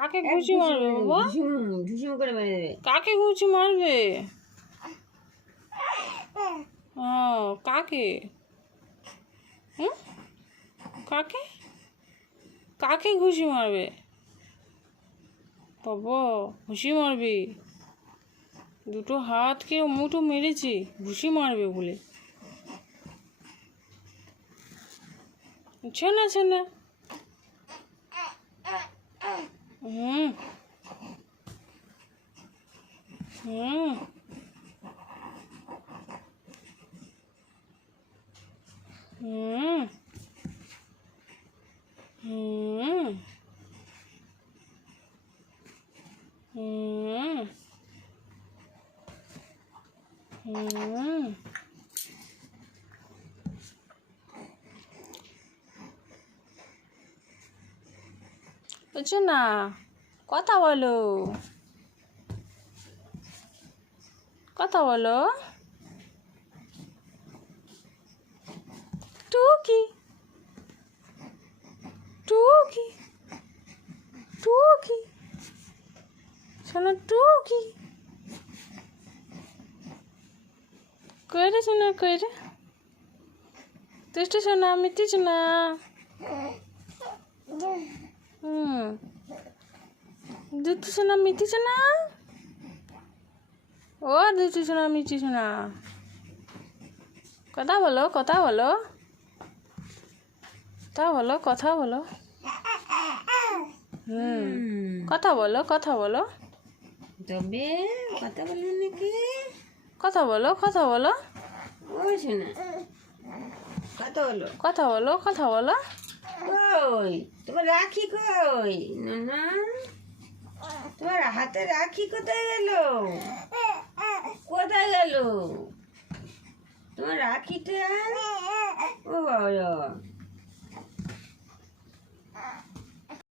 কাকে ঘুষি মারবে বাবা? ঝুসুম করে মেরে দেবে। কাকে ঘুষি মারবে? কাকে? কাকে কাকে ঘুষি মারবে বাবা? ঘুষি মারবে? দুটো হাতকে মুঠো মেরেছে ঘুষি মারবে বলে। ছেনা ছেনা হুম হুম হুম হুম হুম হুম বুঝছো না? কথা বলো, কথা বলো। টুকি টুকি টুকি শোনা টুকি কইরে শোনা কইরে তুষ্ট শোনা মিটি শোনা। দুধ শোনা মিটি শোনা। ও দুধ শোনা মিটি শোনা। কথা বলো, কথা বলো, কথা বলো, কথা বলো। কথা বলো, কথা বলো। তবে কথা বলো নাকি? কথা বলো, কথা বলো। ওই শোনা কথা বলো, কথা বলো, কথা বলো। কই তোমার রাখি কই? না তোমার হাতে রাখি কোথায় গেল? কোথায় গেল তোমার রাখিটা? ও বাবা